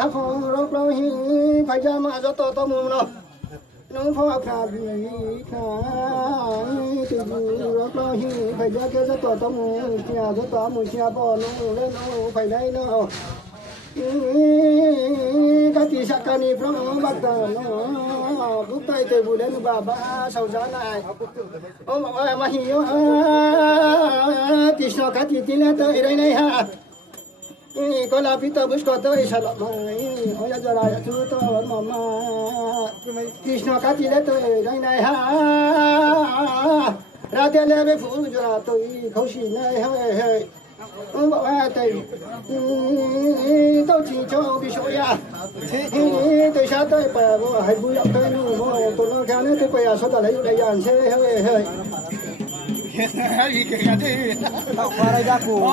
hát phong rốc lâu hi phải ra mà cho to mồm nào nó phong cả bị khai từ rốc lâu hi phải ra cái cho to mồm chia cho to mồm chia bỏ nó lên nó phải đây nó cái gì sắc cái này phong bắt đầu nó lúc tay từ buổi đến bà sau giá này mà hiểu thì sao cái gì thì là tới đây này ha có là pita bus có tới sao mai ôi giờ ra chú tôi mama Krishna cái gì đấy tới đây này ha ra tiền lên với phụ cho tôi không xin này hơi bảo thầy tôi chỉ cho bị sổ ya tôi sao tôi phải hay vui lắm tôi tôi nói cái này tôi phải số đó lấy đây ăn xe hơi hơi cái gì tao qua đây ra cụ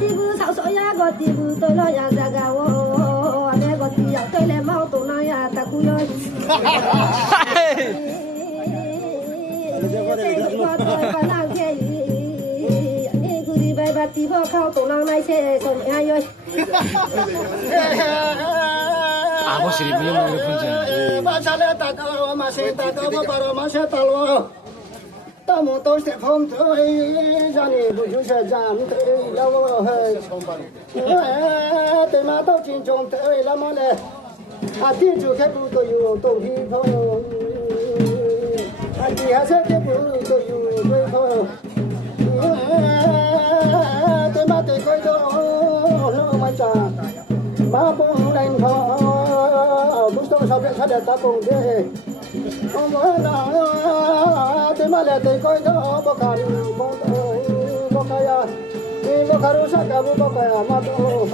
tibu sao sổ ya gọi tibu tôi lo ya ra gạo để gọi tibu tôi lấy máu tôi nói ya ta cũng nói tí vào khao tổ năng này sẽ sống ai ơi 아버지를 미용하는 분쟁. 바살에 따가워 마세 따가워 바로 마세 따로 따모 또 세폼 더이 자니 부주세 잠 더이 야워 해 때마 또 진정 더이 라모네 아티 주게 부도 유도 히포 아티 하세 게 부도 유도 때마 때 거이도 너 마자 마봉 라인 거 부스터 사배 사대 따봉 데 어머나 때마래 때 거이도 버간 버가야 이 버가로 사가고 버가야 마도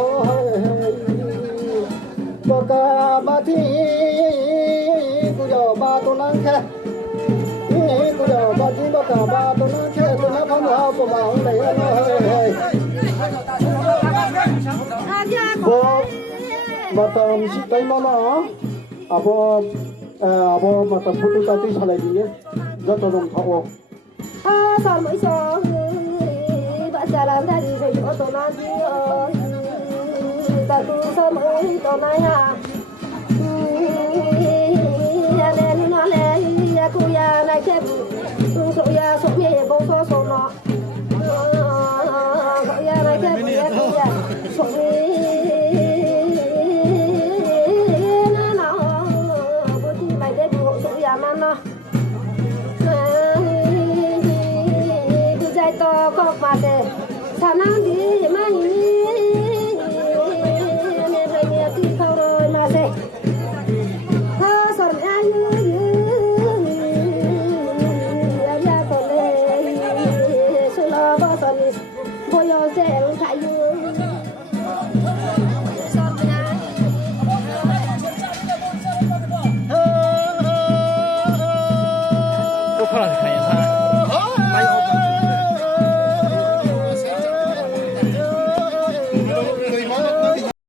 버가 마티 구여 바도난케 구여 바티 버가 바도난케 도나 파마 보마 레 matam si tay mama abo matam photo tati salai diye jato dong thao sao mới cho bạn già làm thay vì phải ô tô na đi ta tu sao mới tô na ya ya lên nó lên ya cu ya này chép số ya số ye bông số nó ya này chép ya cu ya số to có mà để thằng nào đi mà nên phải nghe thì không rồi mà để ha sẵn anh ya còn lấy sự lo bao sẵn bây giờ sẽ thay 꼬파라